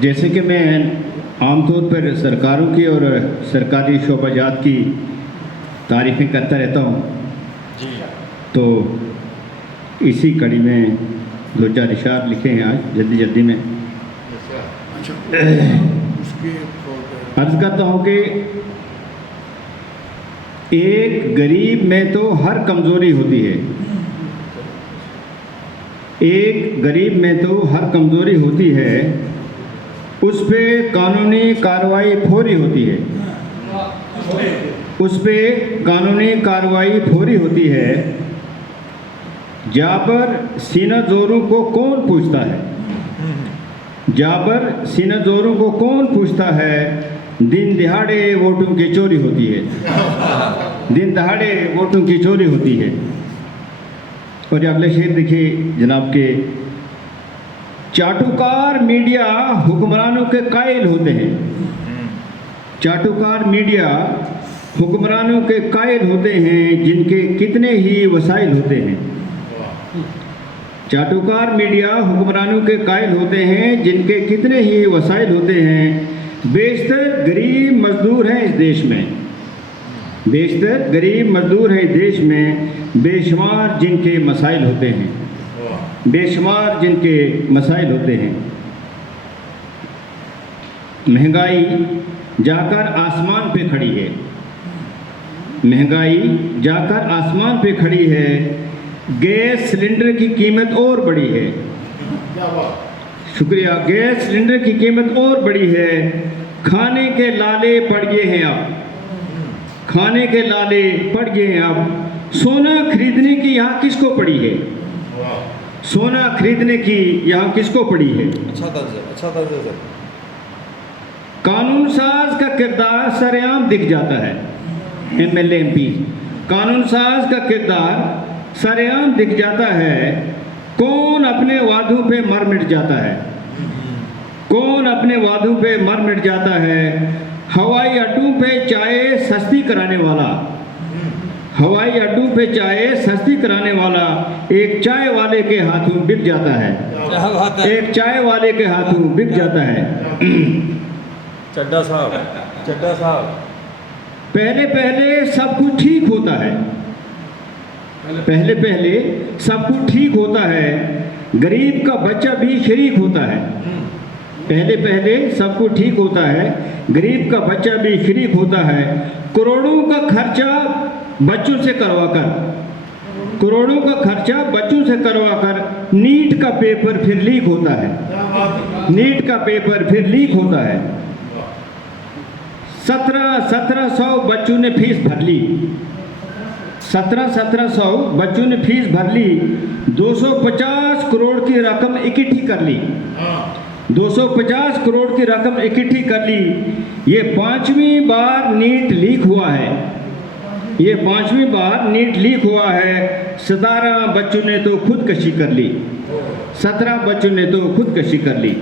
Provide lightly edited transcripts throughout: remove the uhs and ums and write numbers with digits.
जैसे कि मैं आमतौर पर सरकारों की और सरकारी शोबाजात की तारीफ़ें करता रहता हूँ, तो इसी कड़ी में दो चार इशार लिखे हैं आज जल्दी जल्दी में। अर्ज़ करता हूँ कि एक गरीब में तो हर कमज़ोरी होती है, एक गरीब में तो हर कमज़ोरी होती है, उस पे कानूनी कार्रवाई फौरी होती है, उस पे कानूनी कार्रवाई फौरी होती है। जाबर सीना जोरों को कौन पूछता है, जाबर सीना जोरों को कौन पूछता है, दिन दहाड़े वोटों की चोरी होती है, दिन दहाड़े वोटों की चोरी होती है। और ये अगले शेर देखिए जनाब के, चाटुकार मीडिया हुक्मरानों के कायल होते हैं, चाटुकार मीडिया हुक्मरानों के कायल होते हैं, जिनके कितने ही वसाइल होते हैं। चाटुकार मीडिया हुक्मरानों के कायल होते हैं, जिनके कितने ही वसाइल होते हैं। बेशतर गरीब मजदूर हैं इस देश में, बेशतर गरीब मजदूर हैं इस देश में, बेशुमार जिनके मसाइल होते हैं, बेशुमार जिनके मसाइल होते हैं। महंगाई जाकर आसमान पे खड़ी है, महंगाई जाकर आसमान पे खड़ी है, गैस सिलेंडर की कीमत और बढ़ी है, शुक्रिया, गैस सिलेंडर की कीमत और बढ़ी है। खाने के लाले पड़ गए हैं अब, खाने के लाले पड़ गए हैं अब। सोना खरीदने की यहाँ किसको पड़ी है, सोना खरीदने की यहाँ किसको पड़ी है। अच्छा तर्ज है। कानून साज का किरदार सरेआम दिख जाता है, एमएलए एमपी, कानून साज का किरदार सरेआम दिख जाता है। कौन अपने वादों पे मर मिट जाता है, कौन अपने वादों पे मर मिट जाता है। हवाई अड्डों पे चाय सस्ती कराने वाला, हवाई अड्डों पे चाय सस्ती कराने वाला एक चाय वाले के हाथों बिक जाता है, एक चाय वाले के हाथों बिक जाता है। चड्डा साहब पहले पहले सब कुछ ठीक होता है, पहले पहले सब कुछ ठीक होता है, गरीब का बच्चा भी शरीक होता है। पहले पहले सब कुछ ठीक होता है, गरीब का बच्चा भी शरीक होता है। करोड़ों का खर्चा बच्चों से करवाकर, करोड़ों का खर्चा बच्चों से करवाकर नीट का पेपर फिर लीक होता है, नीट का पेपर फिर लीक होता है। 1700 बच्चों ने फीस भर ली, 1700 बच्चों ने फीस भर ली, 250 करोड़ की रकम इकट्ठी कर ली, 250 करोड़ की रकम इकट्ठी कर ली। ये 5वीं बार नीट लीक हुआ है, ये 5वीं बार नीट लीक हुआ है। 17 बच्चों ने तो खुदकशी कर ली, 17 बच्चों ने तो खुदकशी कर ली।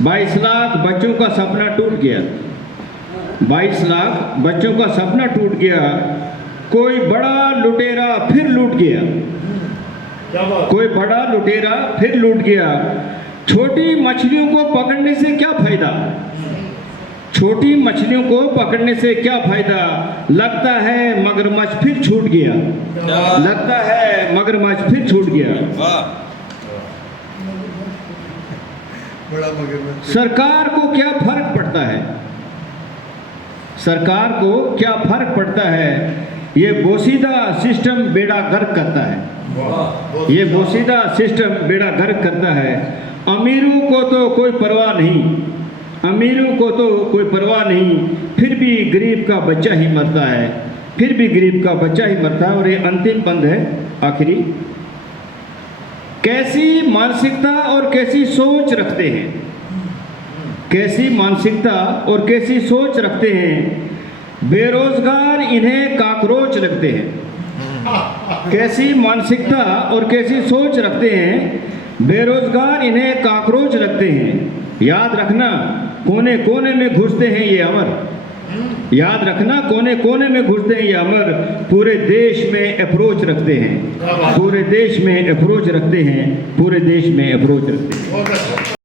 22 लाख बच्चों का सपना टूट गया, 22 लाख बच्चों का सपना टूट गया। कोई बड़ा लुटेरा फिर लूट गया, कोई बड़ा लुटेरा फिर लूट गया। छोटी मछलियों को पकड़ने से क्या फायदा, छोटी मछलियों को पकड़ने से क्या फायदा। लगता है मगरमच्छ फिर छूट गया, लगता है मगरमच्छ फिर छूट गया। सरकार को क्या फर्क पड़ता है, सरकार को क्या फर्क पड़ता है। ये बोसीदा सिस्टम बेड़ा गर्क करता है, ये बोसीदा सिस्टम बेड़ा गर्क करता है। अमीरों को तो कोई परवाह नहीं, अमीरों को तो कोई परवाह नहीं, फिर भी गरीब का बच्चा ही मरता है, फिर भी गरीब का बच्चा ही मरता है। और ये अंतिम बंद है आखिरी, कैसी मानसिकता और कैसी सोच रखते हैं, कैसी मानसिकता और कैसी सोच रखते हैं। बेरोजगार इन्हें काकरोच लगते हैं, कैसी मानसिकता और कैसी सोच रखते हैं। बेरोजगार इन्हें काकरोच लगते हैं। याद रखना कोने कोने में घुसते हैं ये अमर, याद रखना कोने कोने में घुसते हैं ये अमर। पूरे देश में अप्रोच रखते हैं, पूरे देश में अप्रोच रखते हैं, पूरे देश में अप्रोच रखते हैं।